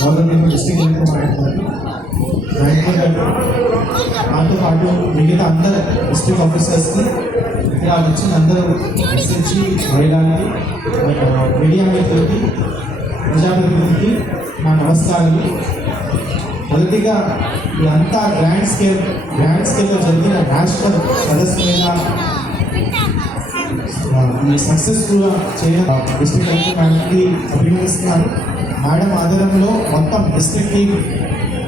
Government district collector మాట్లాడుతున్నారు. నాతో పాటు మిగతా అందరు డిస్ట్రిక్ట్ ఆఫీసర్స్కి ఇలా వచ్చిన అందరూ ఎస్హెచ్జి మహిళలకి మీడియా మిత్రులకి ప్రజాప్రతినిధులకి నా నమస్కారాలు. మొదటిగా ఇదంతా గ్రాండ్ స్కేల్లో జరిగిన నేషనల్ సదస్సు మీద ఈ సక్సెస్ఫుల్గా చేయడం డిస్ట్రిక్ట్ కలెక్టర్ మేడంకి అభినందిస్తున్నాను. మేడం ఆధారంలో మొత్తం డిస్ట్రిక్ట్ టీం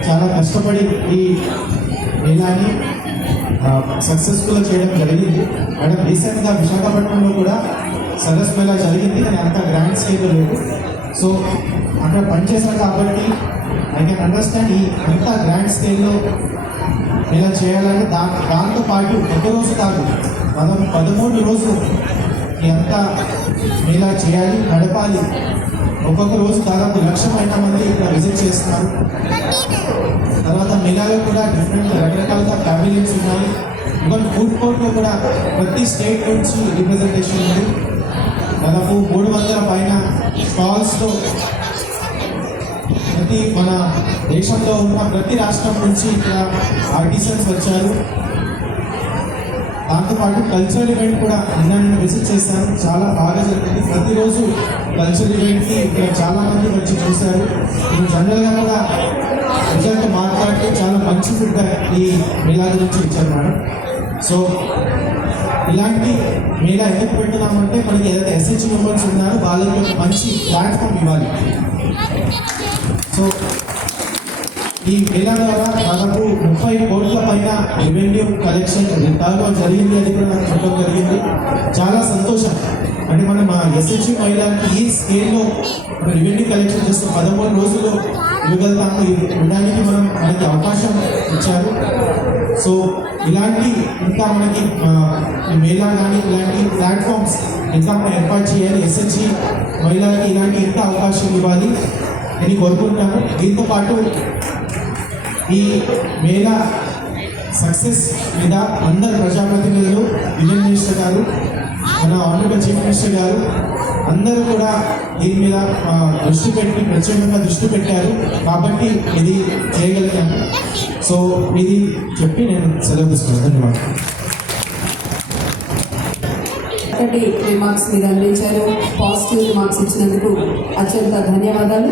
చాలా కష్టపడి ఈ మేళాని సక్సెస్ఫుల్గా చేయడం జరిగింది. మేడం రీసెంట్గా విశాఖపట్నంలో కూడా సదస్సు మేళా జరిగింది, కానీ అంత గ్రాండ్ స్కేల్లో లేదు. సో అక్కడ పనిచేశాను కాబట్టి ఐ కెన్ అండర్స్టాండ్ ఈ అంత గ్రాండ్ స్కేల్లో ఇలా చేయాలంటే దాంతోపాటు ఒకరోజు కాదు 13 రోజులు ఈ అంతా ఇలా చేయాలి, నడపాలి. ఒక్కొక్క రోజు దాదాపు 1,00,000 మంది ఇక్కడ విజిట్ చేస్తున్నారు. తర్వాత మేళాలో కూడా డిఫరెంట్ రకరకాలుగా ప్యావిలియన్స్ ఉన్నాయి. ఈవెన్ ఫుడ్ కోర్ట్లో కూడా ప్రతి స్టేట్ నుంచి రిప్రజెంటేషన్ ఉంది. దాదాపు 300 పైన స్టాల్స్తో మన దేశంలో ఉన్న ప్రతి రాష్ట్రం నుంచి ఇక్కడ ఆర్టిసన్స్ వచ్చారు. దాంతోపాటు కల్చరల్ ఈవెంట్ కూడా నేను విజిట్ చేశాను, చాలా బాగా జరిగింది. ప్రతిరోజు కల్చరల్ ఈవెంట్కి ఇక్కడ చాలామంది వచ్చి చూశారు. ఇప్పుడు జనరల్గా కూడా ప్రజలతో మాట్లాడితే చాలా మంచి ఫీడ్బ్యాక్ ఈ మేళా గురించి ఇచ్చారు మేడం. సో ఇలాంటి మేళా ఎందుకు పెట్టున్నామంటే మనకి ఏదైతే ఎస్హెచ్ మెంబర్స్ ఉన్నారో వాళ్ళకి ఒక మంచి ప్లాట్ఫామ్ ఇవ్వాలి. సో ఈ మేళా ద్వారా దాదాపు 30 కోట్ల పైన రెవెన్యూ కలెక్షన్ రిటర్న్లో జరిగింది. అది కూడా నాకు చెప్పడం జరిగింది. చాలా సంతోషం. అంటే మనం ఎస్హెచ్జి మహిళలకి ఈ స్కేల్లో రెవెన్యూ కలెక్షన్ చేస్తే 13 రోజుల్లో ఇవ్వగలుగుతాము. ఇవ్వడానికి మనకి అవకాశం ఇచ్చారు. సో ఇలాంటి ఇంకా మనకి మేళా కానీ ఇలాంటి ప్లాట్ఫామ్స్ ఇంకా మనం ఏర్పాటు చేయాలి. ఎస్హెచ్జి మహిళలకి ఇలాంటి ఇంకా అవకాశం ఇవ్వాలి అని కోరుకుంటున్నాను. దీంతో పాటు ఈ మేళా సక్సెస్ మీద అందరు ప్రజాప్రతినిధులు, యూనియన్ మినిస్టర్ గారు, మన ఆనరబుల్ చీఫ్ మినిస్టర్ గారు అందరూ కూడా దీని మీద ప్రత్యేకంగా దృష్టి పెట్టారు కాబట్టి ఇది చేయగలిగాము. సో ఇది చెప్పి నేను సెలవు తీసుకున్నాను. ధన్యవాదాలు. రిమార్క్స్ మీద అందించారు. పాజిటివ్ రిమార్క్స్ ఇచ్చినందుకు అత్యంత ధన్యవాదాలు.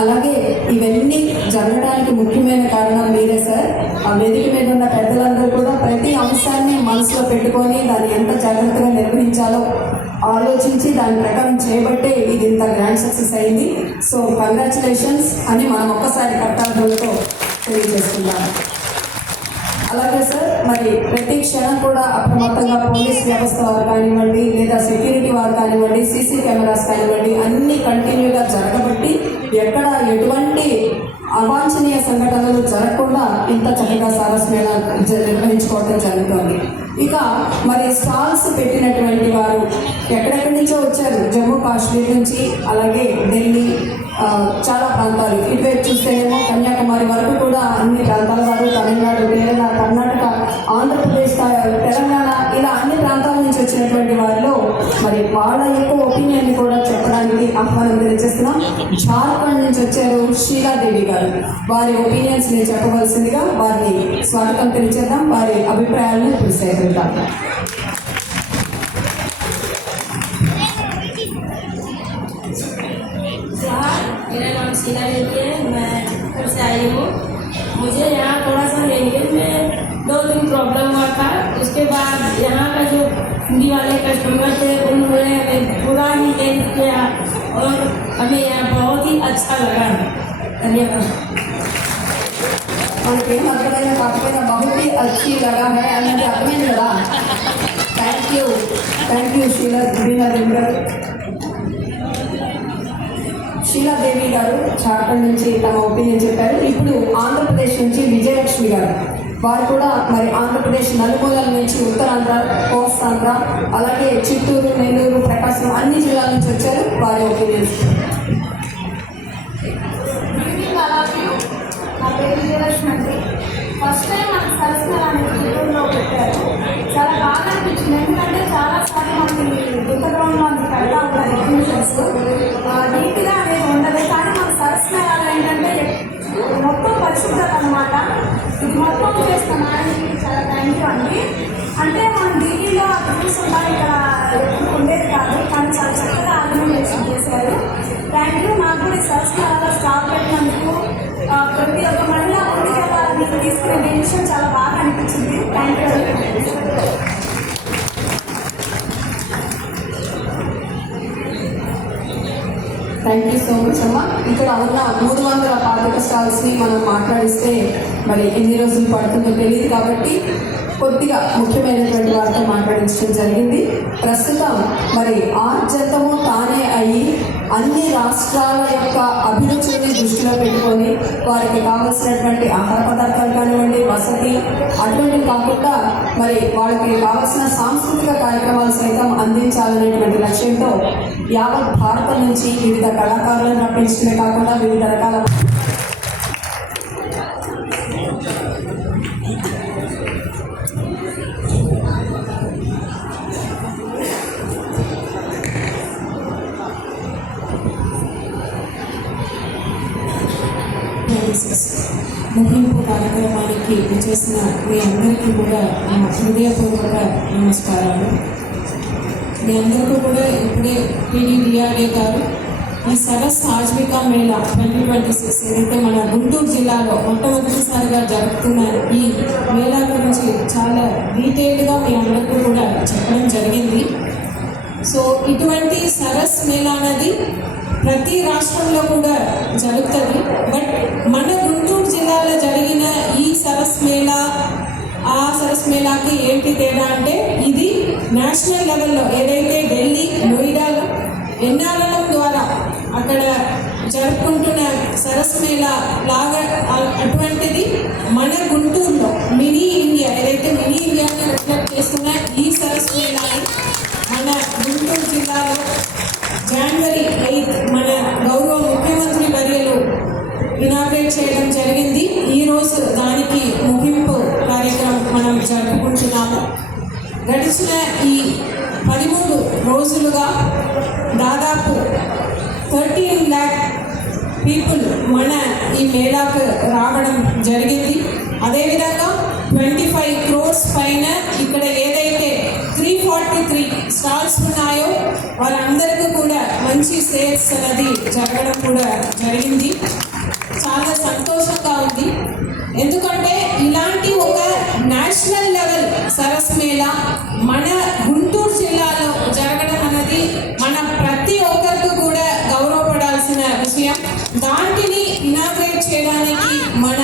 అలాగే ఇవన్నీ జరగడానికి ముఖ్యమైన కారణం మీరే సార్. ఆ వేదిక మీద ఉన్న పెద్దలందరూ కూడా ప్రతి అంశాన్ని మనసులో పెట్టుకొని దాన్ని ఎంత జాగ్రత్తగా నిర్వహించాలో ఆలోచించి దాని ప్రకారం చేయబట్టే ఇది ఇంత గ్రాండ్ సక్సెస్ అయింది. సో కంగ్రాచులేషన్స్ అని మనం ఒక్కసారి కర్తార్థులతో తెలియజేస్తున్నాం. అలాగే సార్, మరి ప్రతి క్షణం కూడా అప్రమత్తంగా పోలీస్ వ్యవస్థ వారు కానివ్వండి, లేదా సెక్యూరిటీ వారు కానివ్వండి, సీసీ కెమెరాస్ కానివ్వండి, అన్నీ కంటిన్యూగా జరగబట్టి ఎక్కడ ఎటువంటి అవాంఛనీయ సంఘటనలు జరగకుండా ఇంత చక్కగా సరస్ మేళా నిర్వహించుకోవడం జరుగుతుంది. ఇక మరి స్టాల్స్ పెట్టినటువంటి వారు ఎక్కడెక్కడి నుంచో వచ్చారు. జమ్మూ కాశ్మీర్ నుంచి, అలాగే ఢిల్లీ, చాలా ప్రాంతాలు, ఇటువైపు చూస్తేనేమో కన్యాకుమారి వరకు కూడా అన్ని ప్రాంతాల వారు, తమిళనాడు, కేరళ, కర్ణాటక, ఆంధ్రప్రదేశ్, తెలంగాణ, ఇలా అన్ని ప్రాంతాల నుంచి వచ్చినటువంటి వారిలో మరి వాళ్ళ యొక్క ఒపీనియన్ని కూడా చెప్పడానికి ఆహ్వానం తెలియజేస్తున్నాం. జార్ఖండ్ నుంచి వచ్చారు షీలాదేవి గారు. వారి ఒపీనియన్స్ నేను చెప్పవలసిందిగా వారిని స్వాగతం తెలియజేద్దాం. వారి అభిప్రాయాలను ఇప్పుడు సేకరిద్దాం. मेरा नाम शीला देवी है, मैं घर से आई हूँ। मुझे यहाँ थोड़ा सा लैंग्वेज में 2 दिन प्रॉब्लम हुआ था। उसके बाद यहाँ का जो हिंदी वाले कस्टमर थे उन्होंने हमें पूरा ही हेल्प किया और हमें यहाँ बहुत ही अच्छा लगा। धन्यवाद। और बहुत ही अच्छी लगा है अभी अपने लगा। थैंक यू షీలాదేవి గారు జార్ఖండ్ నుంచి తమ ఒపీనియన్ చెప్పారు. ఇప్పుడు ఆంధ్రప్రదేశ్ నుంచి విజయలక్ష్మి గారు, వారు కూడా మరి ఆంధ్రప్రదేశ్ నలుమూలల నుంచి, ఉత్తరాంధ్ర, కోస్తాంధ్ర, అలాగే చిత్తూరు, నెల్లూరు, ప్రకాశం అన్ని జిల్లాల నుంచి వచ్చారు. వారి ఒపీనియన్స్. నా పేరు విజయలక్ష్మి అండి. ఫస్ట్ టైం మనకు సరస్వతి చిత్తూరులో పెట్టారు. చాలా బాగా అనిపించింది. ఎందుకంటే చాలాసార్లు మనకి దుర్గగ్రౌండ్లో అంత పెడతా ఉంటారు ఎగ్జిబిషన్స్, నీట్గా అనేది ఉండదు. కానీ మన సరస్వతి ఏంటంటే పట్టుదల అనమాట. ఇది మొత్తం చేస్తున్న ఆయనకి చాలా థ్యాంక్ యూ అండి. అంటే మనం ఢిల్లీలో చూస్తుంటా ఇక్కడ ఎప్పుడు ఉండేది కాదు, కానీ చాలా చక్కగా ఆర్గనైజేషన్ చేశారు. Thank you. నాకు కూడా సంస్కారాల స్టాప్ పెట్టినందుకు ప్రతి ఒక్క మహిళ ముందుకెళ్ళాలని తీసుకునే విషయం చాలా బాగా అనిపించింది. Thank you. Thank you so much అమ్మ. ఇక్కడ ఉన్న 300 పాదక స్టాల్స్ని మనం మాట్లాడిస్తే మరి ఎన్ని రోజులు పడుతుందో తెలియదు కాబట్టి కొద్దిగా ముఖ్యమైనటువంటి వారితో మాట్లాడించడం జరిగింది. ప్రస్తుతం మరి ఆర్జతము తానే అయ్యి అన్ని రాష్ట్రాల యొక్క అభిరుచుల్ని దృష్టిలో పెట్టుకొని వారికి కావలసినటువంటి ఆహార పదార్థాలు కానివ్వండి, వసతి అటువంటివి కాకుండా మరి వాళ్ళకి కావాల్సిన సాంస్కృతిక కార్యక్రమాలు సైతం అందించాలనేటువంటి లక్ష్యంతో యావత్ భారతం నుంచి వివిధ కళాకారులను రప్పించడమే కాకుండా వివిధ రకాల ముగింపు కార్యక్రమానికి చేసిన మీ అందరికీ కూడా నా హృదయపూర్వక నమస్కారాలు. మీ అందరికీ కూడా ఇప్పుడే PDDRA గారు ఈ సరస్ ఆజీవికా మేళా 2026 ఏదైతే మన గుంటూరు జిల్లాలో మొట్టమొదటిసారిగా జరుపుతున్న ఈ మేళా గురించి చాలా డీటెయిల్డ్గా మీ అందరికీ కూడా చెప్పడం జరిగింది. సో ఇటువంటి సరస్ మేళా అనేది ప్రతి రాష్ట్రంలో కూడా జరుగుతుంది. బట్ మన గుంటూరు జిల్లాలో జరిగిన ఈ సరస్ మేళా ఆ సరస్ మేళాకి ఏంటి తేడా అంటే ఇది నేషనల్ లెవెల్లో ఏదైతే ఢిల్లీ, నోయిడాలో ఎన్ఆర్ఎల్ఎం ద్వారా అక్కడ జరుపుకుంటున్న సరస్ మేళా లాగా అటువంటిది మన గుంటూరులో మినీ ఇండియా ఏదైతే మినీ ఇండియాని రిఫ్లెక్ట్ చేస్తున్న ఈ సరస్ మేళాని మన గుంటూరు జిల్లాలో January 8 మన గౌరవ ముఖ్యమంత్రి వర్యులు ఇనాగ్రేట్ చేయడం జరిగింది. ఈరోజు దానికి ముగింపు కార్యక్రమం మనం జరుపుకుంటున్నాము. గడిచిన ఈ 13 రోజులుగా దాదాపు 13 lakh పీపుల్ మన ఈ మేళాకు రావడం జరిగింది. అదేవిధంగా 25 crores పైన ఇక్కడ ఏదైతే 343 స్టాల్స్ ఉన్నాయో వారందరికీ కూడా మంచి సేల్స్ అనేది జరగడం కూడా జరిగింది. చాలా సంతోషంగా ఉంది. ఎందుకంటే ఇలాంటి ఒక నేషనల్ లెవెల్ సరస్ మేళా మన గుంటూరు జిల్లాలో జరగడం అనేది మన ప్రతి ఒక్కరికి కూడా గౌరవపడాల్సిన విషయం. దాంటిని ఇనాగ్రేట్ చేయడానికి మన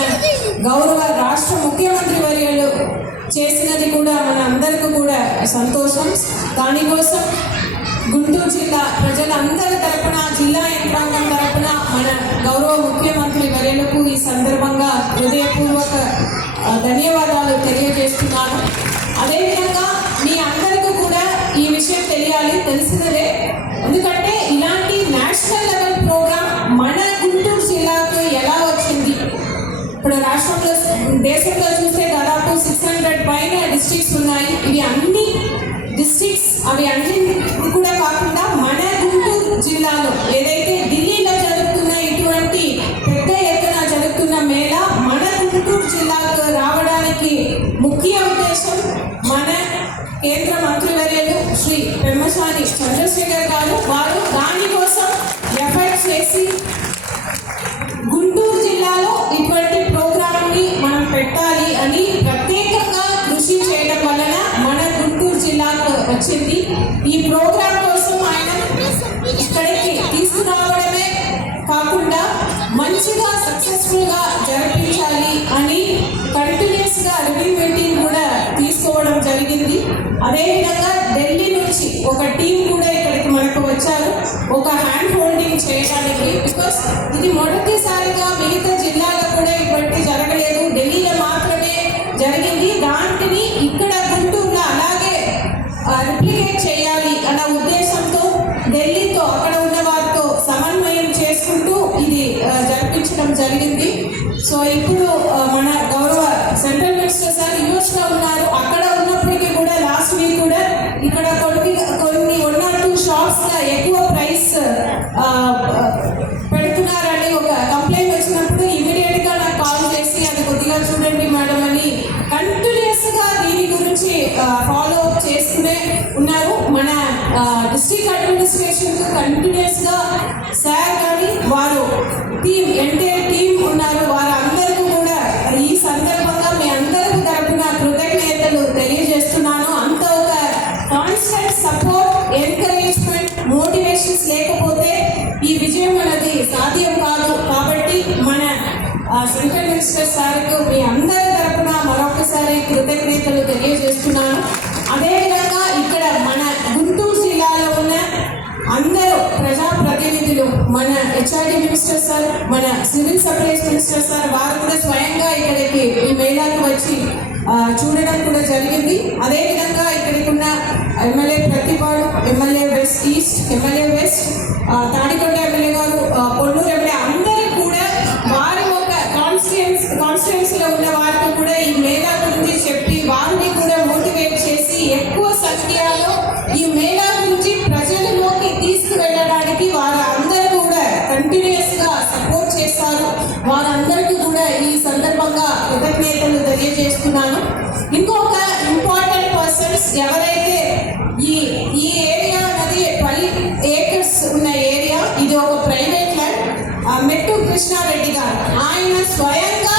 గౌరవ రాష్ట్ర ముఖ్యమంత్రి వర్యులు చేసినది కూడా మన అందరికీ కూడా సంతోషం. దానికోసం గుంటూరు జిల్లా ప్రజలందరి తరపున, జిల్లా యంత్రాంగం తరపున మన గౌరవ ముఖ్యమంత్రి వర్యులకు ఈ సందర్భంగా హృదయపూర్వక ధన్యవాదాలు తెలియజేస్తున్నాను. అదేవిధంగా మీ అందరికీ కూడా ఈ విషయం తెలియాలి, తెలిసినదే. ఎందుకంటే ఇలాంటి నేషనల్ లెవెల్ ప్రోగ్రామ్ మన గుంటూరు జిల్లాకు ఎలా వచ్చింది? ఇప్పుడు రాష్ట్రంలో దేశంలో చూస్తే దాదాపు 600 పైన డిస్ట్రిక్ట్స్ ఉన్నాయి. ఇవి అన్ని డిస్ట్రిక్ట్స్ అవి అన్ని కూడా కాకుండా మన గుంటూరు జిల్లాలో ఏదైతే ఢిల్లీలో జరుగుతున్న ఇటువంటి పెద్ద ఎత్తున జరుగుతున్న మేళా మన గుంటూరు జిల్లాకు రావడానికి ముఖ్య ఉద్దేశం మన కేంద్ర మంత్రివర్యులు శ్రీ పెమ్మసాని చంద్రశేఖర్ గారు. వారు దానికోసం ఎఫర్ట్స్ చేసి గుంటూరు జిల్లాలో ఇటువంటి ప్రోగ్రామ్ని మనం పెట్టాలి అని ప్రత్యేకంగా కృషి చేయడం వలన మన గుంటూరు జిల్లాకు వచ్చింది. ఈ ప్రోగ్రాం కోసం ఆయన ఇక్కడికి తీసుకురావడమే కాకుండా మంచిగా సక్సెస్ఫుల్గా జరిపించాలి అని కంటిన్యూస్గా రివ్యూ మీటింగ్ కూడా తీసుకోవడం జరిగింది. అదేవిధంగా ఢిల్లీ నుంచి ఒక టీం కూడా ఇక్కడికి మనకు వచ్చారు ఒక హ్యాండ్ హోల్డింగ్ చేయడానికి. బికాస్ ఇది మొదటిసారిగా మిగతా జిల్లాలో కూడా ఇటువంటి జరగలేదు, ఢిల్లీలో మాత్రమే జరిగింది. దాంటిని ఇక్కడ గుంటూరులో అలాగే రిప్లికేట్ చేయాలి అన్న ఉద్దేశంతో ఢిల్లీతో అక్కడ ఉన్న వారితో సమన్వయం చేసుకుంటూ ఇది జరిపించడం జరిగింది. సో ఇప్పుడు మన గౌరవ సెంట్రల్ మినిస్టర్ సార్ యూఎస్లో ఉన్నారు. అక్కడ ఉన్నప్పటికీ కూడా లాస్ట్ వీక్ కూడా ఇక్కడ కొన్ని 1 or 2 షాప్స్లో ఎక్కువ ప్రైస్ పెడుతున్నారని ఒక కంప్లైంట్ వచ్చినప్పుడు ఇమీడియట్గా నాకు కాల్ చేసి అడ్మినిస్ట్రేషన్ కంటిన్యూస్ గా సార్ కానీ వారు ఎంటైర్ టీం ఉన్నారు. వారందరికీ కూడా ఈ సందర్భంగా మీ అందరికీ తరపున కృతజ్ఞతలు తెలియజేస్తున్నాను. అంత ఒక కాన్స్టెంట్ సపోర్ట్, ఎంకరేజ్మెంట్, మోటివేషన్స్ లేకపోతే ఈ విజయం అనేది సాధ్యం కాదు. కాబట్టి మన సెంట్రల్ మినిస్టర్ సార్కు మీ అందరి తరపున మరొకసారి కృతజ్ఞతలు తెలియజేస్తున్నాను. అదేవిధంగా ఇక్కడ మన గుంటూరు జిల్లాలో ఉన్న అందరూ ప్రజాప్రతినిధులు, మన హెచ్ఆర్డి మినిస్టర్ సార్, మన సివిల్ సప్లైస్ మినిస్టర్ సార్, వారు కూడా స్వయంగా ఇక్కడికి ఈ మేళాకి వచ్చి చూడడం కూడా జరిగింది. అదేవిధంగా ఇక్కడికి ఉన్న MLA Prathipadu, MLA west east, MLA west, Tadikonda MLA గారు, పొన్నూరు ఎమ్మెల్యే అందరూ కూడా వారి ఒక కాన్స్టిట్యున్సీలో ఉన్న వారికి కూడా ఈ మేళా గురించి చెప్పి వారిని కూడా మోటివేట్ చేసి ఎక్కువ సంఖ్యలో ఈ మేళా గురించి ప్రజలలోకి తీసుకువెళ్ళడానికి వారందరూ కూడా కంటిన్యూస్ గా సపోర్ట్ చేస్తారు. వారందరికీ కూడా ఈ సందర్భంగా కృతజ్ఞతలు తెలియజేస్తున్నాను. ఇంకొక ఇంపార్టెంట్ పర్సన్స్ ఎవరైతే ఈ ఏరియా అనేది 12 acres ఉన్న ఏరియా, ఇది ఒక ప్రైవేట్ ల్యాండ్. మెట్టు కృష్ణారెడ్డి గారు ఆయన స్వయంగా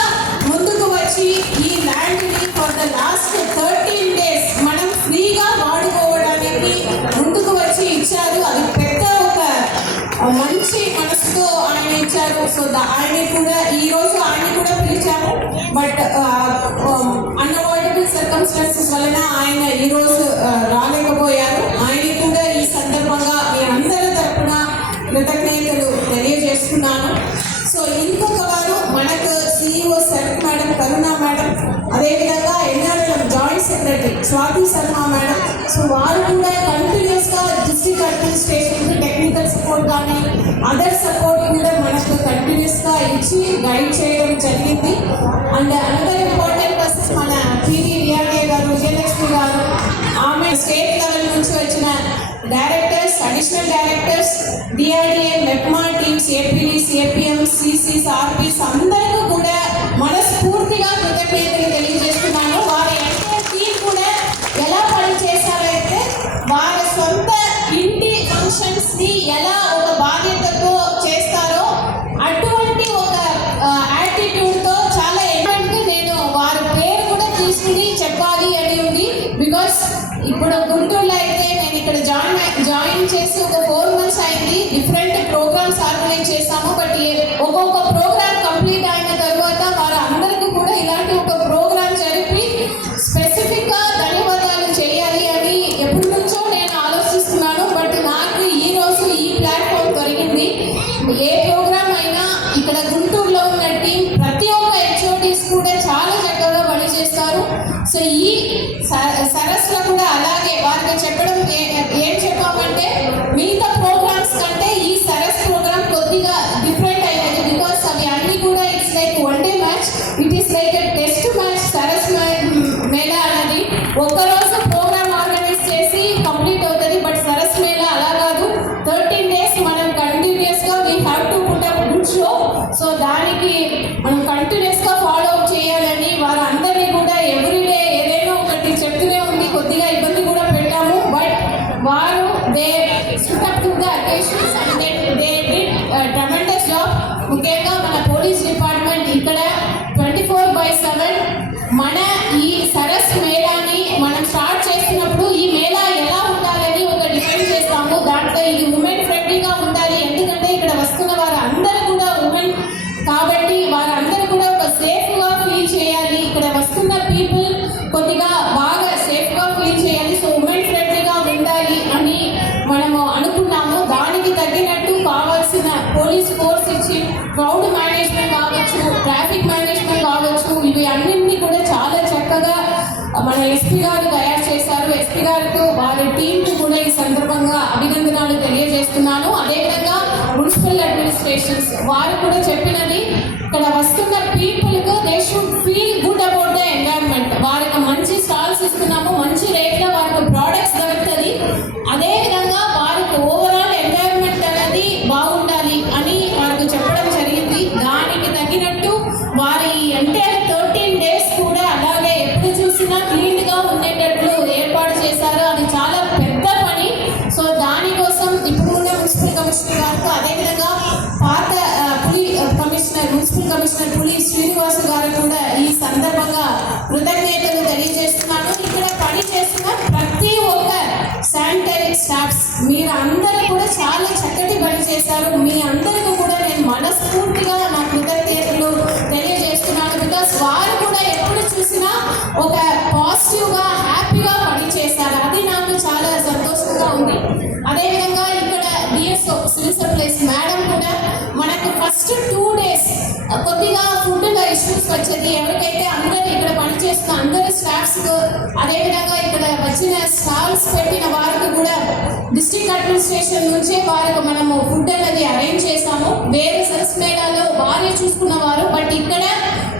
ముందుకు వచ్చి ఈ ల్యాండ్ ని ఫర్ ద లాస్ట్ 13 days మనం ఫ్రీగా వాడుకోవడానికి ముందుకు వచ్చి ఇచ్చారు. అది పెద్ద ఒక మంచి మనసుతో ఆయన ఇచ్చారు. సో ఆయన కూడా ఈ రోజు ఆయన కూడా పిలిచాము, బట్ అన్అవాయిడబుల్ సర్కమ్స్టాన్సెస్ వలన ఆయన ఈ రోజు రాలేకపోయారు. ఆయన కూడా ఈ సందర్భంగా మీ అందరి తరపున కృతజ్ఞతలు తెలియజేస్తున్నాను. సో ఇంకొక వారు మనకు CEO Sarath madam, Karuna madam, అదేవిధంగా NRM joint secretary Swathi Sharma madam. So వారు కూడా కంటిన్యూస్ గా డిస్ట్రిక్ట్ అడ్మినిస్ట్రేషన్ టెక్నికల్ సపోర్ట్ కానీ అదర్ సపోర్ట్ కూడా మనకు కంటిన్యూస్ గా ఇచ్చి గైడ్ చేయడం జరిగింది. అండ్ అనదర్ ఇంపార్టెంట్ పర్సన్ మన పిటి డిఆర్ఏ గారు, విజయలక్ష్మి గారు, ఆమె స్టేట్ లెవెల్ నుంచి వచ్చిన directors, additional directors, DRDA, MEPMA teams, APDs, APMs, CCs, RPs అందరికీ కూడా మనస్ఫూర్తిగా కృతజ్ఞతలు తెలియజేస్తున్నాను. వారి ఎంటైర్ టీం కూడా ఎలా పనిచేశారైతే వారి సొంత ఇంటి ఫంక్షన్స్ ని ఎలా ఒక బాధ్యతతో చేస్తారో అటువంటి ఒక యాటిట్యూడ్ తో చాలా నేను వారి పేరు కూడా తీసుకుని చెప్పాలి అని ఉంది. బికాస్ ఇప్పుడు గుంటూరులో అయితే నేను ఇక్కడ జాయిన్ చేసి ఒక 4 months అయింది. డిఫరెంట్ ప్రోగ్రామ్స్ ఆర్గనైజ్ చేశాము. బట్ ఒక్కొక్క ప్రోగ్రామ్ కంప్లీట్ అయిన తర్వాత వారు అందరికీ కూడా ఇలాంటి ఒక ప్రోగ్రామ్ జరిపి స్పెసిఫిక్ గా ధన్యవాదాలు చేయాలి అని ఎప్పటి నుంచో నేను ఆలోచిస్తున్నాను. బట్ నాకు ఈ రోజు ఈ ప్లాట్ఫామ్ దొరికింది. ఏ ప్రోగ్రామ్ అయినా ఇక్కడ గుంటూరులో ఉన్న టీం ప్రతి ఒక్క హెచ్ఓడీస్ కూడా చాలా చక్కగా పనిచేస్తారు. సో ఈ సరస్సులో కూడా అలాగే వారికి చెప్పడం ఏం చెప్పామంటే మిగతా ప్రోగ్రామ్స్ కంటే ఈ సరస్ ప్రోగ్రామ్ కొద్దిగా డిఫరెంట్ అయినది. బికాస్ అవి అన్ని కూడా it's like 1 day match, it is like test match. Saras Mela అనేది ఒక్కరోజు ప్రోగ్రామ్ ఆర్గనైజ్ చేసి కంప్లీట్ అవుతుంది. బట్ సరస్ మేళా అలా కాదు, 13 days మనం కంటిన్యూస్ గా we have to put up good show. So దానికి మనం కంటిన్యూస్ గా ఫాలో అప్ చేయాలని వారందరినీ కూడా ఎవ్రీడే ఏదైనా ఒకటి చెప్తూనే ఉంది. కొద్దిగా ఇబ్బంది కూడా పెట్టాము, బట్ వారు they stood up to the occasions and they did tremendous job. ముఖ్యంగా మన పోలీస్ డిపార్ట్మెంట్ ఇక్కడ 24/7 మన ఈ సరస్ మేళాని మనం స్టార్ట్ చేసినప్పుడు ఈ మేళా ఎలా ఉండాలని ఒక డిఫైన్ చేస్తాము. దాంట్లో ఇది ఉమెన్ ఫ్రెండ్లీగా ఉండాలి. ఎందుకంటే ఇక్కడ వస్తున్న వారు అందరూ కూడా ఉమెన్ కాబట్టి వారందరూ కూడా ఒక సేఫ్ గా ఫీల్ చేయాలి. ఇక్కడ వస్తున్న పీపుల్ కొద్దిగా బాగా సేఫ్ గా ఫీల్ చేయాలి. సో ఉమెన్ ఫ్రెండ్లీగా ఉండాలి అని మనము అనుకున్నాము. దానికి తగ్గినట్టు కావాల్సిన పోలీస్ ఫోర్స్ ఇచ్చి క్రౌడ్ మేనేజ్మెంట్ కావచ్చు, ట్రాఫిక్ మేనేజ్మెంట్ కావచ్చు, ఇవి అన్నింటినీ కూడా చాలా చక్కగా మన ఎస్పీ గారు తయారు చేశారు. ఎస్పీ గారికి వారి టీంకి కూడా ఈ సందర్భంగా అభినందనలు తెలియజేస్తున్నాను. అదేవిధంగా మున్సిపల్ అడ్మినిస్ట్రేషన్స్ వారు కూడా చెప్పినది ఇక్కడ వస్తున్న పీపుల్కు they should feel good about the environment. వారికి మంచి స్టాల్స్ ఇస్తున్నాము, మంచి రేట్లో వారికి ప్రోడక్ట్స్ దొరుకుతుంది. అదేవిధంగా వారికి ఓవరాల్ ఎన్వైరన్మెంట్ అనేది బాగుండాలి అని వారికి చెప్పడం జరిగింది. దానికి తగినట్టు వారి ఎంటైర్ 13 days కూడా అలాగే ఎప్పుడు చూసినా క్లీన్ గా ఉండేటట్లు ఏర్పాటు చేశారు. అది చాలా పెద్ద పని. సో దానికోసం ఇప్పుడు కమిషనర్ పులి శ్రీనివాస్ గారు కూడా ఈ సందర్భంగా కృతజ్ఞతలు తెలియజేస్తున్నాను. ఇక్కడ పని చేస్తున్న ప్రతి ఒక్క శానిటరీ స్టాఫ్స్ మీరు అందరూ కూడా చాలా చక్కటి పని చేశారు. మీ అందరికీ కూడా నేను మనస్ఫూర్తిగా నా కృతజ్ఞతలు తెలియజేస్తున్నాను. బికాస్ వారు కూడా ఎప్పుడు చూసినా ఒక పాజిటివ్గా హ్యాపీగా పని చేశారు. అది నాకు చాలా సంతోషంగా ఉంది. అదేవిధంగా ఇక్కడ డిఎస్ఓ సివిల్ సప్లైస్ మేడం కూడా మనకు ఫస్ట్ 2 days కొద్దిగా ఫుడ్లో ఇష్యూస్ వచ్చేది. ఎవరికైతే అందరూ ఇక్కడ పనిచేస్తున్న అందరి స్టాఫ్స్కు, అదేవిధంగా ఇక్కడ వచ్చిన స్టాల్స్ పెట్టిన వారికి కూడా డిస్ట్రిక్ట్ అడ్మినిస్ట్రేషన్ నుంచే వారికి మనము ఫుడ్ అనేది అరేంజ్ చేశాము. వేరే సెల్స్ మేళాలో వారే చూసుకున్నవారు, బట్ ఇక్కడ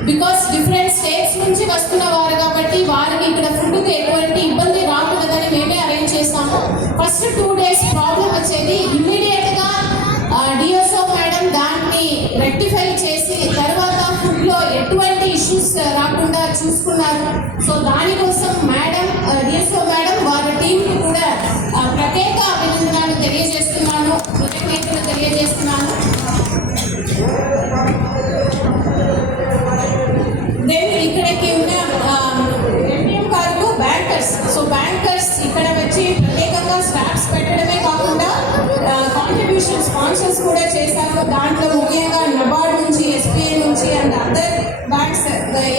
బికాస్ డిఫరెంట్ స్టేట్స్ నుంచి వస్తున్న వారు కాబట్టి వారికి ఇక్కడ ఫుడ్కి ఎటువంటి ఇబ్బంది రాకూడదని మేమే అరేంజ్ చేస్తాము. ఫస్ట్ 2 days ప్రాబ్లం వచ్చేది. ఇమ్మీడియట్గా డిఎస్ఓ మేడం దాన్ని రెక్టిఫై చేసి తర్వాత ఫుడ్లో ఎటువంటి ఇష్యూస్ రాకుండా చూసుకున్నారు. సో దానికోసం మేడం డిఎస్ఓ మేడం వారి టీంకి కూడా ప్రత్యేక అభినందనలు తెలియజేస్తున్నాను, కృతజ్ఞతలు తెలియజేస్తున్నాను. దెన్ ఇక్కడికి ఉన్న ఎంపీఎం గారు బ్యాంకర్స్. సో బ్యాంకర్స్ ఇక్కడ వచ్చి ప్రత్యేకంగా స్టాఫ్స్ పెట్టడమే కాకుండా కాంట్రిబ్యూషన్ స్పాన్సర్స్ కూడా చేశారు. దాంట్లో ముఖ్యంగా నబార్డ్ నుంచి, ఎస్బీఐ నుంచి and other banks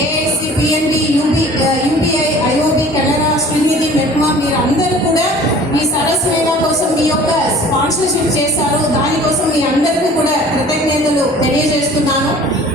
AIC, PNB, UBI, IOB, Canara, Srinidhi, MEPMA మీరు అందరూ కూడా ఈ సరస్ మేళా కోసం మీ యొక్క స్పాన్సర్షిప్ చేశారు. దానికోసం మీ అందరికీ కూడా కృతజ్ఞతలు తెలియజేస్తున్నాను.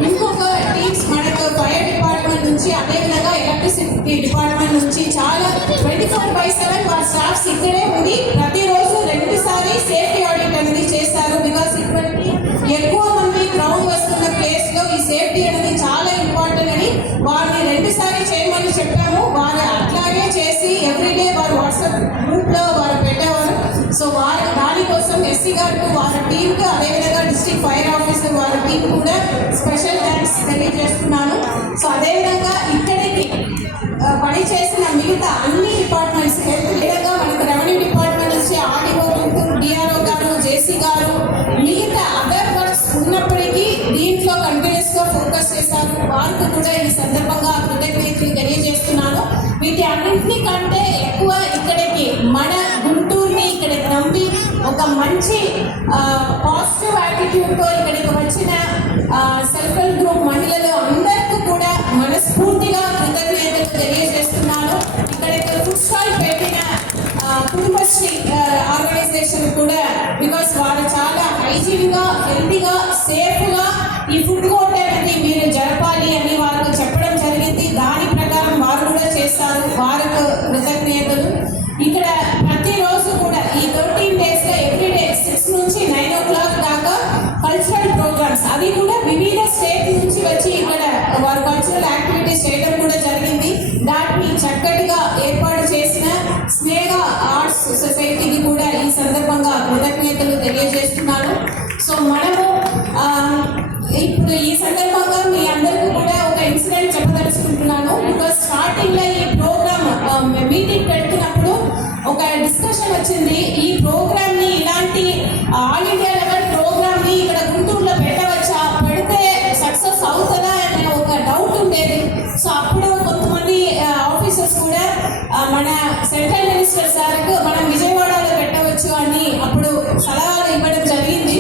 ఇంకొక టీమ్స్ మనకు ఫైర్ డిపార్ట్మెంట్ నుంచి, అదేవిధంగా ఎలక్ట్రిసిటీ డిపార్ట్మెంట్ నుంచి చాలా 24/7 వారి స్టాఫ్స్ ఇక్కడే ఉండి ప్రతిరోజు 2 సారి సేఫ్టీ ఆడిట్ అనేది చేశారు. బికాస్ ఇటువంటి ఎక్కువ మంది క్రౌడ్ వస్తున్న ప్లేస్లో ఈ సేఫ్టీ అనేది చాలా ఇంపార్టెంట్ అని వారిని 2 సారి చేయమని చెప్పాము. వారు అట్లాగే చేసి ఎవ్రీడే వారు వాట్సాప్ గ్రూప్లో వారు పెట్టేవారు. సో వారి దానికోసం ఎస్సీ గారికి, వారి టీంకి, అదేవిధంగా డిస్ట్రిక్ట్ ఫైర్ ఆఫీసర్ వారి టీం కూడా స్పెషల్ థ్యాంక్స్ తెలియజేస్తున్నాను. సో అదేవిధంగా ఇక్కడికి పని చేసిన మిగతా అన్ని డిపార్ట్మెంట్స్, హెల్త్ విధంగా మనకు రెవెన్యూ డిపార్ట్మెంట్ నుంచి ఆర్డీఓ, డిఆర్ఓ గారు, జేసీ గారు, మిగతా అదర్ వర్క్స్ ఉన్నప్పటికీ దీంట్లో కంటిన్యూస్గా ఫోకస్ చేశారు. వారికి కూడా ఈ సందర్భంగా కృతజ్ఞతలు తెలియజేస్తున్నాను. వీటి అన్నింటినీ కంటే ఎక్కువ ఇక్కడికి మన గుంటూరుని ఇక్కడికి నమ్మి ఒక మంచి పాజిటివ్ యాటిట్యూడ్తో ఇక్కడికి వచ్చిన సెల్ఫ్ హెల్ప్ గ్రూప్ మహిళలు అందరికీ కూడా మనస్ఫూర్తిగా కృతజ్ఞతలు తెలియజేస్తున్నాను. ఇక్కడికి ఫుడ్ స్టాల్ పెట్టిన కుటుంబశ్రీ ఆర్గనైజేషన్ కూడా బికాస్ వారు చాలా హైజీన్గా, హెల్తీగా, సేఫ్గా ఈ ఫుడ్ కోర్ట్ అనేది మీరు జరపాలి అని వారికి చెప్పడం జరిగింది. దాని ప్రకారం వారు కూడా చేస్తారు. వారికి కృతజ్ఞతలు. ఇక్కడ ప్రతిరోజు కూడా ఈ 13 days ఎవ్రీడే 6 నుంచి 9 o'clock దాకా కల్చరల్ ప్రోగ్రామ్స్, అది కూడా వివిధ స్టేట్ నుంచి వచ్చి ఇక్కడ వారు కల్చరల్ యాక్టివిటీస్ చేయడం కూడా జరిగింది. దాన్ని చక్కటిగా ఏర్పాటు చేసిన స్నేహ ఆర్ట్స్ సొసైటీకి కూడా ఈ సందర్భంగా కృతజ్ఞతలు తెలియజేస్తున్నాను. సో మనము ఇప్పుడు ఈ సందర్భంగా మీ అందరికీ కూడా ఒక ఇన్సిడెంట్ చెప్పదలుచుకుంటున్నాను. బికాస్ స్టార్టింగ్లో ఈ ప్రోగ్రామ్ మీటింగ్ పెడుతున్నప్పుడు ఒక డిస్కషన్ వచ్చింది. ఈ ప్రోగ్రామ్ని ఇలాంటి ఆల్ ఇండియా లెవెల్ ప్రోగ్రామ్ని ఇక్కడ గుంటూరులో పెట్టవచ్చా, పెడితే సక్సెస్ అవుతుందా అనే ఒక డౌట్ ఉండేది. సో అప్పుడు కొంతమంది ఆఫీసర్స్ కూడా మన సెంట్రల్ మినిస్టర్ సార్కు మనం విజయవాడలో పెట్టవచ్చు అని అప్పుడు సలహాలు ఇవ్వడం జరిగింది.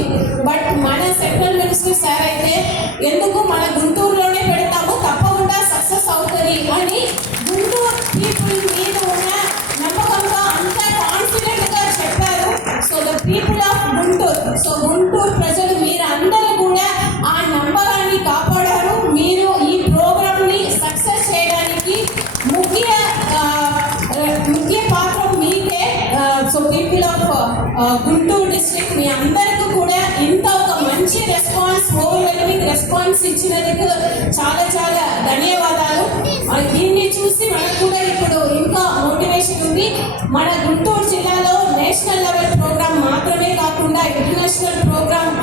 బట్ మన సెంట్రల్ మినిస్టర్ సార్ అయితే ఎందుకు మన గుంటూరులోనే పెడతాము, తప్పకుండా సక్సెస్ అవుతుంది అని గుంటూరు పీపుల్ మీద ఉన్న నమ్మకంగా అంత కాన్ఫిడెంట్గా చెప్పారు. So the people of Guntur, so Guntur ప్రజలు మీరు అందరూ కూడా ఆ నమ్మకాన్ని కాపాడారు. మీరు ఈ ప్రోగ్రామ్ని సక్సెస్ చేయడానికి ముఖ్య పాత్ర మీకే. So people of Guntur district మీ అందరికీ కూడా ఇంత ఒక మంచి రెస్పాన్స్, ఓవర్వెల్మింగ్ రెస్పాన్స్ ఇచ్చినందుకు చాలా చాలా ధన్యవాదాలు. దీన్ని చూసి మనకు కూడా ఇప్పుడు ఇంకా మోటివేషన్ ఉంది. మన గుంటూరు జిల్లాలో నేషనల్ లెవెల్ ప్రోగ్రామ్ మాత్రమే కాకుండా ఇంటర్నేషనల్ ప్రోగ్రామ్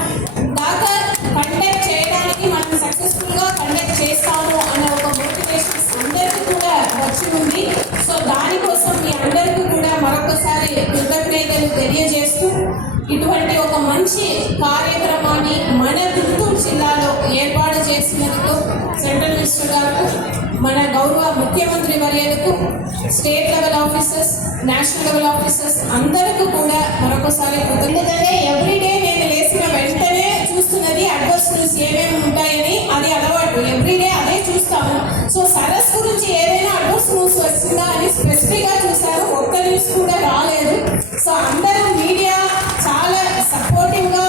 దాకా కండక్ట్ చేయడానికి మనం సక్సెస్ఫుల్గా కండక్ట్ చేస్తాము అనే ఒక మోటివేషన్ అందరికీ కూడా వచ్చి ఉంది. సో దానికోసం మీ అందరికీ కూడా మరొకసారి కృతజ్ఞతలు తెలియజేస్తూ ఇటువంటి ఒక మంచి కార్యక్రమాన్ని మన గుంటూరు జిల్లాలో ఏర్పాటు చేసిన మినిస్టర్ గారు, మన గౌరవ ముఖ్యమంత్రి వర్యులకు, state level officers, national level officers అందరికీ కూడా మరొకసారి ఎందుకంటే ఎవ్రీడే నేను లేచిన వెంటనే చూస్తున్నది అడ్వర్స్ న్యూస్ ఏమేమి ఉంటాయని, అది అలవాటు, ఎవ్రీడే అదే చూస్తాము. సో సరస్ గురించి ఏదైనా అడ్వర్స్ న్యూస్ వచ్చిందా అని స్పెసిఫిక్గా చూశారు, ఒక్క న్యూస్ కూడా రాలేదు. సో అందరూ మీడియా చాలా సపోర్టివ్గా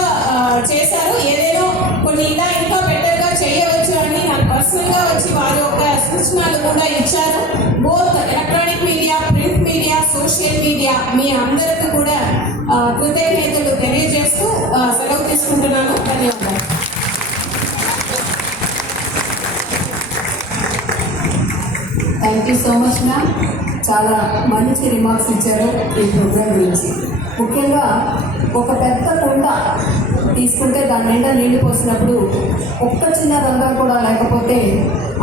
చేశారు. ఏదైనా కొన్ని ఇలా ఇంకా బెటర్గా చేయవచ్చు అని నాకు పర్సనల్గా వచ్చి వారి యొక్క సూచనలు కూడా ఇచ్చారు. Both electronic media, print media, social media మీ అందరికీ కూడా కృతజ్ఞతలు తెలియజేస్తూ సెలవు తీసుకుంటున్నాను. ధన్యవాదాలు. Thank you so much ma'am. చాలా మంచి రిమార్క్స్ ఇచ్చారు ఈ ప్రోగ్రామ్ గురించి. ముఖ్యంగా ఒక పెద్ద కుండ తీసుకుంటే దాని నిండా నీళ్లు పోసినప్పుడు ఒక్క చిన్న రంధ్రం కూడా లేకపోతే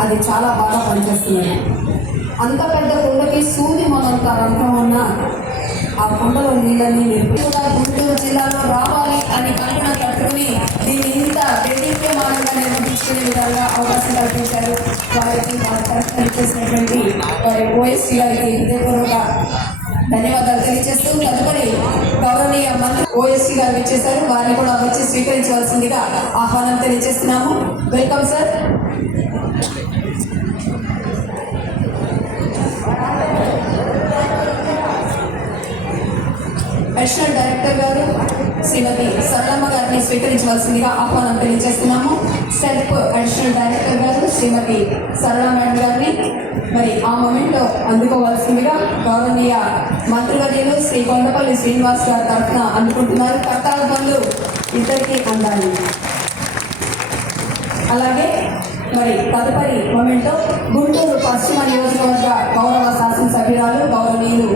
అది చాలా బాగా పనిచేస్తుంది. అంత పెద్ద కుండకి సూది మనంత రంధ్రం ఉన్న ఆ కుండలో నీళ్ళని కూడా గుంటూరు జిల్లాలో రావాలి అని కంకణ కట్టుకుని దీన్ని ఇంత దేదీప్యమానంగా నిర్వహించుకునే విధంగా అవకాశం కల్పించారు. వారికి తరఫున చేసినటువంటి వారి ఓఎస్టీ గారికి హృదయపూర్వక ధన్యవాదాలు తెలియజేస్తూ తదుపరి గౌరవనీయ మంత్రి ఓఎస్టీ గారు వచ్చేసారు. వారిని కూడా వచ్చి స్వీకరించవలసిందిగా ఆహ్వానం తెలియజేస్తున్నాము. Welcome sir. అడిషనల్ డైరెక్టర్ గారు శ్రీమతి సరళమ్మ గారిని స్వీకరించవలసిందిగా ఆహ్వానం తెలియజేస్తున్నాము. సెల్ఫ్ అడిషనల్ డైరెక్టర్ గారు శ్రీమతి సరళ మేడం గారిని మరి ఆ మూమెంట్లో అందుకోవాల్సిందిగా గౌరవనీయ మంత్రివర్యులు శ్రీ కొండపల్లి శ్రీనివాస్ గారి తరఫున అందుకుంటున్నారు. కర్తాల పనులు ఇద్దరికీ అందాలి. అలాగే మరి తదుపరి మూమెంట్లో గుంటూరు పశ్చిమ నియోజకవర్గ గౌరవ శాసనసభ్యురాలు గౌరవనీయులు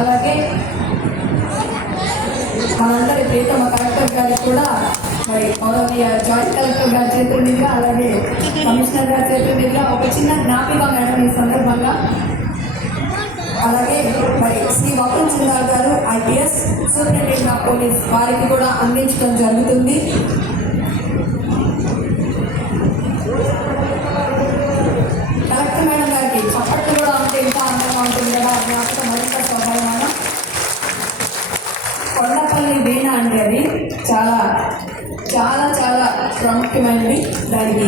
అలాగే మనందరి ప్రియతమ కలెక్టర్ గారికి కూడా మరి గౌరవనీయ జాయింట్ కలెక్టర్ గారి చేతుల మీదుగా అలాగే కమిషనర్ గారి చేతుల మీదుగా ఒక చిన్న జ్ఞాపిక మేడం ఈ సందర్భంగా. అలాగే మరి శ్రీ వకుల్ జిందాల్ గారు ఐపీఎస్ సూపరింటెండెంట్ ఆఫ్ పోలీస్ వారికి కూడా అందించడం జరుగుతుంది. కలెక్టర్ మేడం గారికి చప్పట్లు కూడా ఉంటే ఇంకా అందంగా ఉంటుంది కదా, జ్ఞాపకం మరింత స్వభావమైన. కొండపల్లి వీణ అంటే అది చాలా చాలా చాలా ప్రాముఖ్యమైనది. దానికి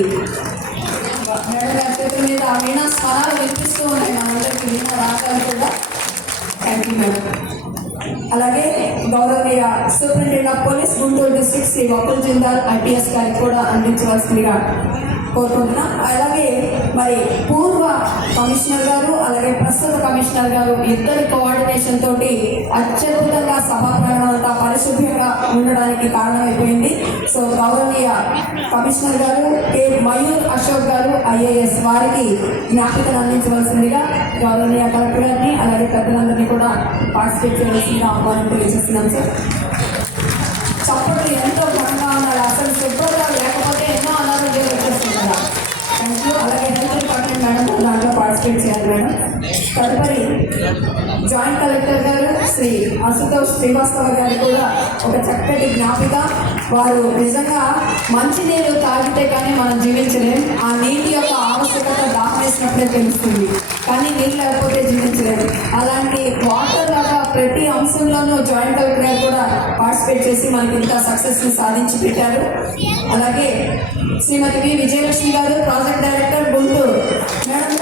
మేడం గారి చేతుల మీద ఆ వీణ స్వరాలు వినిపిస్తూ ఉన్నాయి మనందరికీ, వీణ రాగాలు కూడా. Thank you madam. అలాగే గౌరవనీయ superintendent of police Guntur district Shri Vakul Jindal IPS గారికి కూడా అందించవలసిందిగా కోరుకుంటున్నాం. అలాగే మరి పూర్వ కమిషనర్ గారు అలాగే ప్రస్తుత కమిషనర్ గారు ఇద్దరి కోఆర్డినేషన్ తోటి అత్యద్భుతంగా సభా ప్రాంగణం అంతా పరిశుభ్రంగా ఉండడానికి కారణమైపోయింది. సో గౌరవనీయ కమిషనర్ గారు కె మయూర్ అశోక్ గారు ఐఏఎస్ వారికి జ్ఞాపికను అందించవలసిందిగా గౌరవనీయ కలెక్టర్ గారిని అలాగే పెద్దలందరినీ కూడా పార్టిసిపేట్ చేయవలసిందిగా ఆహ్వానం తెలియజేస్తున్నాం సార్. చప్పట్లు ఎంతో ఘనంగా ఉన్నారు. అసలు శుభ్రంగా లేకపోతే ఎన్నో అనారోగ్యాలు వచ్చేస్తుంది కదా. Thank you. అలాగే హెల్త్ డిపార్ట్మెంట్ మేడం దాంట్లో పార్టిసిపేట్ చేయాలి మేడం. తదుపరి జాయింట్ కలెక్టర్ గారు శ్రీ అశుతోష్ శ్రీవాస్తవ గారికి కూడా ఒక చక్కటి జ్ఞాపిక. వారు నిజంగా మంచినీరు తాగితే కానీ మనం జీవించలేం. ఆ నీటి యొక్క ఆవశ్యకత దాహం వేసినప్పుడే తెలుస్తుంది, కానీ నీళ్ళు లేకపోతే జీవించలేము. అలాంటి వాటర్ లాగా ప్రతి అంశంలోనూ జాయింట్ కలెక్టర్ గారు కూడా పార్టిసిపేట్ చేసి మనకి ఇంత సక్సెస్ని సాధించి పెట్టారు. అలాగే శ్రీమతి వి విజయలక్ష్మి గారు ప్రాజెక్ట్ డైరెక్టర్ గుంటూరు మేడం.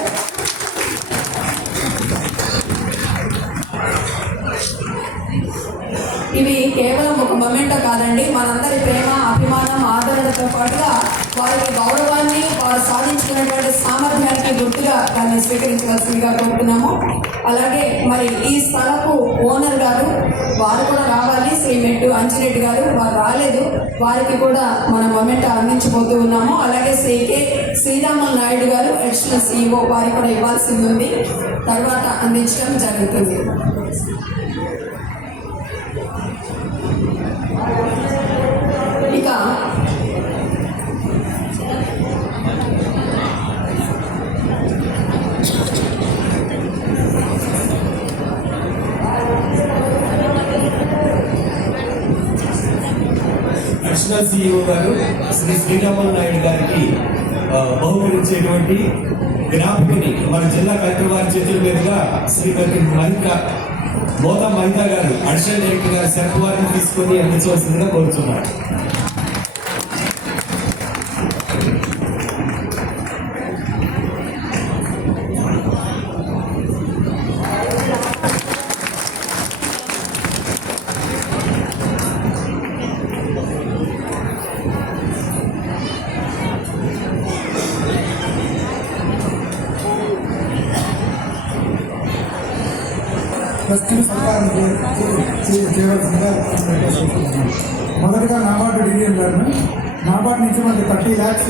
ఇవి కేవలం ఒక మొమెంటో కాదండి, మనందరి ప్రేమ అభిమానం ఆదరణతో పాటుగా వారికి గౌరవాన్ని వారు సాధించుకున్నటువంటి సామర్థ్యానికి గుర్తుగా దాన్ని స్వీకరించవలసిందిగా కోరుతున్నాము. అలాగే మరి ఈ స్థలపు ఓనర్ గారు వారు కూడా రావాలి, శ్రీ మెట్టు అంజిరెడ్డి గారు, వారు రాలేదు, వారికి కూడా మన మొమెంటో అందించబోతూ ఉన్నాము. అలాగే శ్రీ కె శ్రీరాములు నాయుడు గారు అడిషనల్ సిఇఓ వారికి కూడా ఇవ్వాల్సింది ఉంది, తర్వాత అందించడం జరుగుతుంది. ఇక అడిషనల్ CEO గారు శ్రీ శ్రీరాములు నాయుడు గారికి బహుకరించేటువంటి జ్ఞాపికని మన జిల్లా కలెక్టర్ వారి చేతుల మీదుగా శ్రీమతి మోతా మహితా గారు అడిషనల్ డైరెక్టర్ గారు సెల్ఫ్ వారిని తీసుకొని అందించవలసిందిగా కోరుతున్నారు. ప్రస్తుత సర్కారం చేయవలసిందిగా మొదటగా నాబార్డు డివిజన్ గారు నాబార్డు నుంచి మనకి 30 lakhs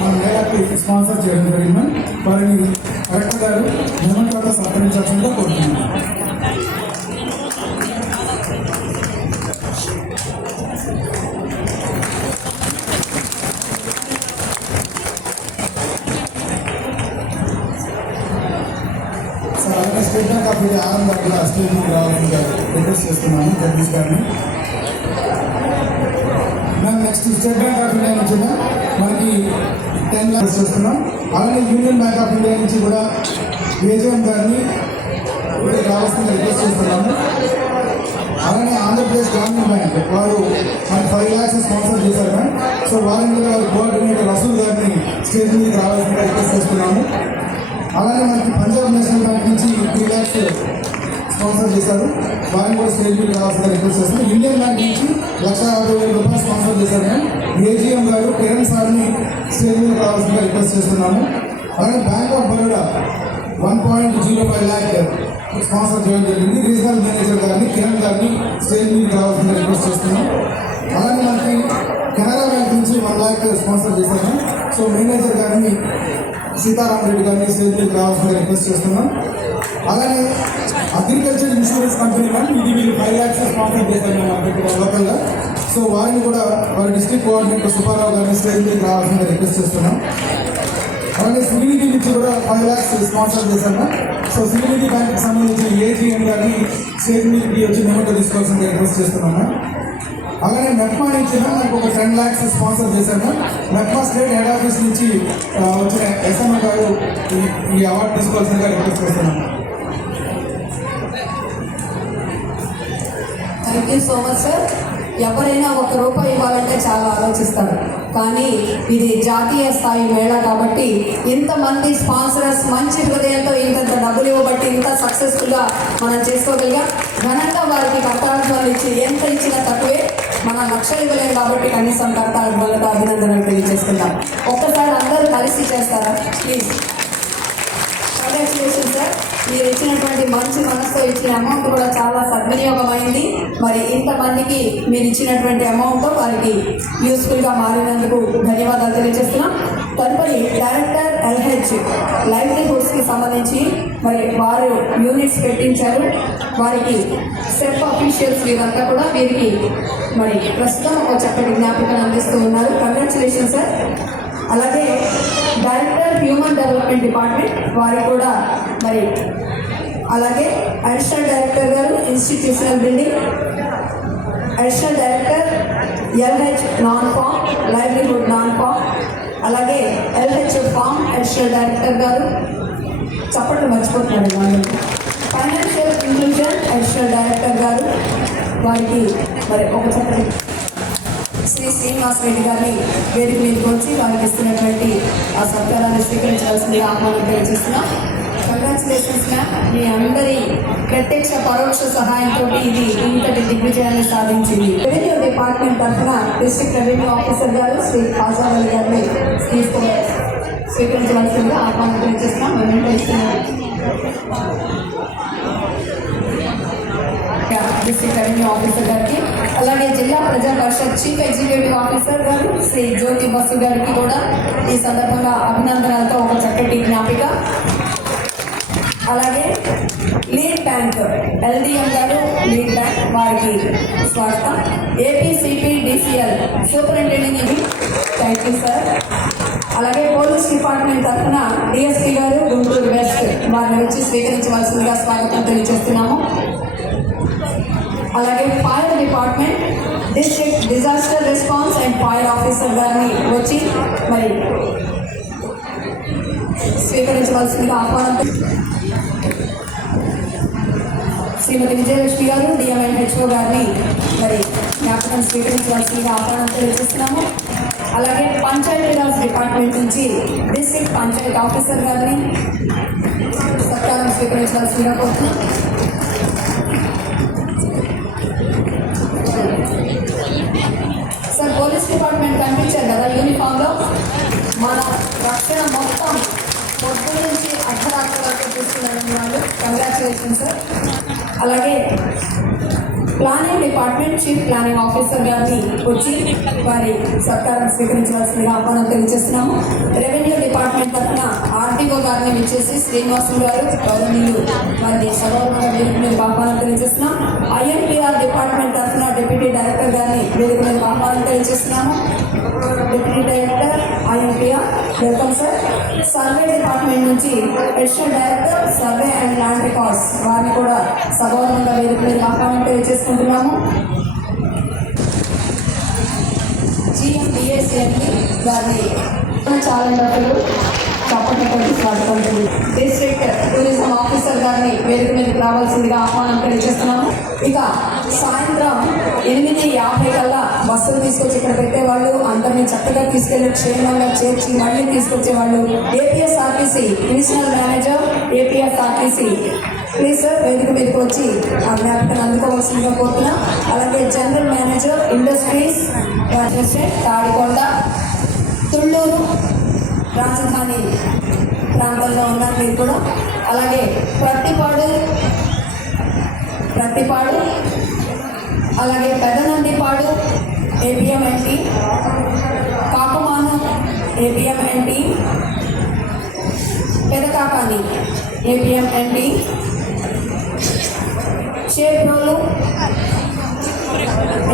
మన మేళాకి స్పాన్సర్ చేయడం జరిగింది. వారిని కలెక్టర్ గారు నియమంతో సత్కరించాల్సిందిగా కోరుతున్నాను. అలాగే state bank of India Anand కూడా స్టేట్ నుంచి రావాల్సిందిగా రిక్వెస్ట్ చేస్తున్నాము జగదీష్ గారిని. మేము next state bank of India నుంచి మనకి 10 lakhs చేస్తున్నాం. అలాగే యూనియన్ బ్యాంక్ ఆఫ్ ఇండియా నుంచి కూడా ఏజీఎం గారిని రావాల్సిందిగా రిక్వెస్ట్ చేస్తున్నాము. అలాగే ఆంధ్రప్రదేశ్ గ్రామీణ బ్యాంక్ వారు మనకి 5 lakhs స్పాన్సర్ చేశారు మ్యామ్. సో వారిని కూడా వారి కోఆర్డినేటర్ రసూల్ గారిని స్టేజ్ మీదకి రావాల్సిందిగా రిక్వెస్ట్ చేస్తున్నాము. అలాగే మనకి పంజాబ్ నేషనల్ బ్యాంక్ నుంచి 3 lakhs స్పాన్సర్ చేశారు. వారిని కూడా స్టేజ్ మీద రావాల్సిందిగా రిక్వెస్ట్ చేస్తున్నాం. ఇండియన్ బ్యాంక్ నుంచి 1,50,000 స్పాన్సర్ చేశారు మేము. ఏజీఎం గారు కిరణ్ సార్ని స్టేజ్ మీద రావాల్సిందిగా రిక్వెస్ట్ చేస్తున్నాము. అలాగే bank of Baroda 1.05 lakh sponsor చేయడం జరిగింది. రీజనల్ మేనేజర్ గారిని కిరణ్ గారిని స్టేజ్ మీదకి రావాల్సిందిగా రిక్వెస్ట్ చేస్తున్నాం. అలాగే మనకి కెనరా బ్యాంక్ నుంచి 1 lakh స్పాన్సర్ చేశారు. సో మేనేజర్ గారిని సీతారాం రెడ్డి గారిని స్టేజ్ మీదకి రావాల్సిందిగా రిక్వెస్ట్ చేస్తున్నాం. అలాగే అగ్రికల్చర్ ఇన్సూరెన్స్ కంపెనీ కానీ ఇది వీళ్ళు 5 lakhs స్పాన్సర్ చేశారు మేము లోకల్గా. సో వారిని కూడా వారి డిస్ట్రిక్ట్ కోఆర్డినేటర్ సుబ్బారావు గారిని స్టేజ్ మీదకి రావాల్సిందిగా రిక్వెస్ట్ చేస్తున్నాం. అలాగే సివినిధి నుంచి కూడా 5 lakhs స్పాన్సర్ చేశాము. సో సివినిధి బ్యాంక్కి సంబంధించిన ఏజీఎం గారిని స్టేజ్ మీదకి వచ్చి మేము తీసుకోవాల్సిందిగా రిక్వెస్ట్ చేస్తున్నాము. అలాగే మెప్మా నుంచి మనకు ఒక 10 lakhs స్పాన్సర్ చేశాము. మెప్మా స్టేట్ హెడ్ ఆఫీస్ నుంచి వచ్చిన ఎస్ఎంఏ గారు ఈ అవార్డు తీసుకోవాల్సిందిగా రిక్వెస్ట్ చేస్తున్నాము. Thank you so much sir. ఎవరైనా ₹1 ఇవ్వాలంటే చాలా ఆలోచిస్తారు, కానీ ఇది జాతీయ స్థాయి మేళా కాబట్టి ఇంతమంది స్పాన్సరర్స్ మంచి హృదయంతో ఇంత డబ్బులు ఇవ్వబట్టి ఇంత సక్సెస్ఫుల్గా మనం చేసుకోగలిగా. ఘనంగా వారికి కర్తార్థాలు ఇచ్చి ఎంత ఇచ్చినా తక్కువే. మనం లక్షలు ఇవ్వలేం కాబట్టి కనీసం కర్తార్థాలతో అభినందనలు తెలియజేసుకుందాం. ఒక్కసారి అందరూ కలిసి చేస్తారా ప్లీజ్? Congratulation sir. మీరు ఇచ్చినటువంటి మంచి మనసుతో ఇచ్చిన అమౌంట్ కూడా చాలా సద్వినియోగమైంది. మరి ఇంతమందికి మీరు ఇచ్చినటువంటి అమౌంట్తో వారికి యూస్ఫుల్గా మారినందుకు ధన్యవాదాలు తెలియజేస్తున్నాం. తదుపరి డైరెక్టర్ LH లైవ్లీహుడ్స్కి సంబంధించి మరి వారు యూనిట్స్ పెట్టించారు. వారికి స్టెప్ అఫీషియల్స్ వీరంతా కూడా వీరికి మరి ప్రస్తుతం ఒక చక్కటి జ్ఞాపికను అందిస్తూ ఉన్నారు. Congratulation sir. అలాగే డైరెక్టర్ హ్యూమన్ డెవలప్మెంట్ డిపార్ట్మెంట్ వారికి కూడా మరి అలాగే అడిషనల్ డైరెక్టర్ గారు institutional building, additional director LH non form livelihood non form, అలాగే LH ఫామ్ అడిషనల్ డైరెక్టర్ గారు చప్పట్లు మర్చిపోతున్నారు వాళ్ళు. ఫైనాన్షియల్ ఇంక్లూజన్ అడిషనల్ డైరెక్టర్ గారు వారికి మరి ఒక చక్కటి శ్రీ శ్రీనివాస్ రెడ్డి గారిని వేదిక మీదకి వచ్చి వారికి ఇస్తున్నటువంటి ఆ సత్కారాన్ని స్వీకరించాల్సిందిగా ఆహ్వానం తెలియజేస్తున్నాం. Congratulations ma'am. మీ అందరి ప్రత్యక్ష పరోక్ష సహాయంతో ఇది ఇంతటి దిగ్విజయాన్ని సాధించింది. రెవెన్యూ డిపార్ట్మెంట్ తరఫున డిస్ట్రిక్ట్ రెవెన్యూ ఆఫీసర్ గారు శ్రీ ఆజాద్ గారిని స్వీకరించవలసిందిగా ఆహ్వానం తెలియజేస్తున్నాం. వెంటనే ఇస్తున్నారు డిస్ట్రిక్ట్ రెవెన్యూ ఆఫీసర్ గారికి. అలాగే జిల్లా ప్రజా పరిషత్ చీఫ్ ఎగ్జిక్యూటివ్ ఆఫీసర్ గారు శ్రీ జ్యోతి బస్సు గారికి కూడా ఈ సందర్భంగా అభినందనలతో ఒక చక్కటి జ్ఞాపిక. అలాగే లీడ్ బ్యాంక్ LDM గారు లీడ్ బ్యాంక్ వారికి స్వాగతం. APCPDCL సూపరింటెండెంట్ ఇది థ్యాంక్ యూ సార్. అలాగే పోలీస్ డిపార్ట్మెంట్ తరఫున DSP గారు గుంటూరు వెస్ట్ వారిని వచ్చి స్వీకరించవలసిందిగా స్వాగతం తెలియజేస్తున్నాము. అలాగే fire department district disaster response and fire officer గారిని వచ్చి మరి స్వీకరించవలసిందిగా ఆహ్వానం. శ్రీమతి విజయలక్ష్మి గారు డిఎంఎన్హెచ్ఓ గారిని మరి జ్ఞాపకం స్వీకరించవలసిందిగా ఆహ్వానం తెలియజేస్తున్నాము. అలాగే పంచాయతీరాజ్ డిపార్ట్మెంట్ నుంచి డిస్ట్రిక్ట్ పంచాయత్ ఆఫీసర్ గారిని సత్కారం స్వీకరించవలసిందిగా కోరుతున్నాం. సార్ పోలీస్ డిపార్ట్మెంట్ కనిపించారు కదా యూనిఫామ్లో. మన రక్షణ మొత్తం పొద్దు నుంచి అర్ధరాత్రి వరకు చూస్తున్నారని వాళ్ళు. Congratulation sir. అలాగే planning department chief planning officer గారిని వచ్చి వారి సత్కారం స్వీకరించవలసిందిగా ఆహ్వానం తెలియజేస్తున్నాము. రెవెన్యూ డిపార్ట్మెంట్ తరఫున ఆర్టీఓ గారిని విచ్చేసి శ్రీనివాసులు గారు గౌరవనీయులు వారిని సగౌరవంగా వేదిక మీద ఆహ్వానం తెలియజేస్తున్నాం. ఐఎన్పిఆర్ డిపార్ట్మెంట్ తరఫున డిప్యూటీ డైరెక్టర్ గారిని వేదిక మీద ఆహ్వానం తెలియజేస్తున్నాము. Deputy director INPR welcome sir. Survey department నుంచి additional director survey and land records వారిని కూడా సగౌరవంగా వేదిక మీద ఆహ్వానం తెలియజేసుకుంటున్నాము. జిఎండిఎస్ఎంని వారిని చాలంటారు చప్పట్లతోటి స్వాగతం. డిస్ట్రిక్ట్ టూరిజం ఆఫీసర్ గారిని వేదిక మీదకి రావాల్సిందిగా ఆహ్వానం తెలియజేస్తున్నాము. ఇక సాయంత్రం 8:50 కల్లా బస్సులు తీసుకొచ్చి ఇక్కడ పెట్టేవాళ్ళు, అందరినీ చక్కగా తీసుకెళ్లి క్షేమంగా చేర్చి మళ్ళీ తీసుకొచ్చేవాళ్ళు APSRTC divisional manager APSRTC please sir వేదిక మీదకి వచ్చి ఆ జ్ఞాపకం అందుకోవాల్సిందిగా కోరుతున్నాం. అలాగే general manager industries Tadikonda Thullur రాజధాని ప్రాంతంలో ఉన్నారు మీరు కూడా. అలాగే ప్రత్తిపాడు అలాగే పెదనందిపాడు ఏపీఎంఎన్టీ, కాకుమాను ఏపీఎంఎన్టీ, పెదకాకాని ఏపీఎంఎన్టీ, షేప్రోలు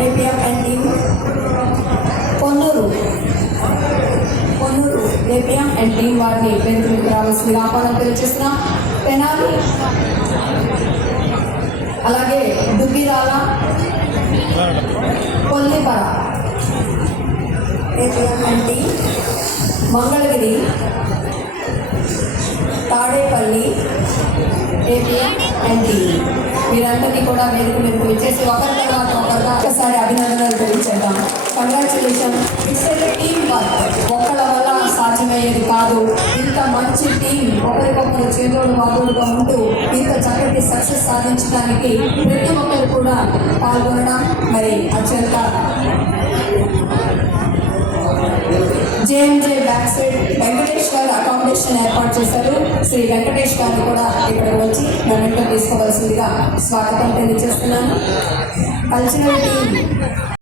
ఏపీఎంఎన్టీ, పొన్నూరు ఏపీఎంఎన్టీ వారిని వేదికలకు రావాల్సిందిగా ఆహ్వానం తెలియజేస్తున్నాం. తెనాలి అలాగే దుబ్బిరాల కొల్లిపర ఏపీఎంఎన్టీ, మంగళగిరి తాడేపల్లి ఏపీఎంఎన్టీ వీరందరినీ కూడా వేదిక మీదకు వచ్చేసి ఒకరి తర్వాత ఒకరిగా ఒకసారి అభినందనలు తెలియజేద్దాం. Congratulation. It's a team work. ఒక్కళ్ళ వల్ల సాధ్యమయ్యేది కాదు. ఇంత మంచి టీం ఒకరికొకరు చేదోడు వాదోడుగా ఉంటూ ఇంత చక్కటి సక్సెస్ సాధించడానికి ప్రతి ఒక్కరు కూడా పాల్గొనడం మరి అత్యంత జేఎంజే బ్యాక్ సైడ్ వెంకటేష్ గారు అకామిడేషన్ ఏర్పాటు చేశారు. శ్రీ వెంకటేష్ గారిని కూడా ఇక్కడికి వచ్చి మొమెంటో తీసుకోవాల్సిందిగా స్వాగతం తెలియజేస్తున్నాను. Cultural team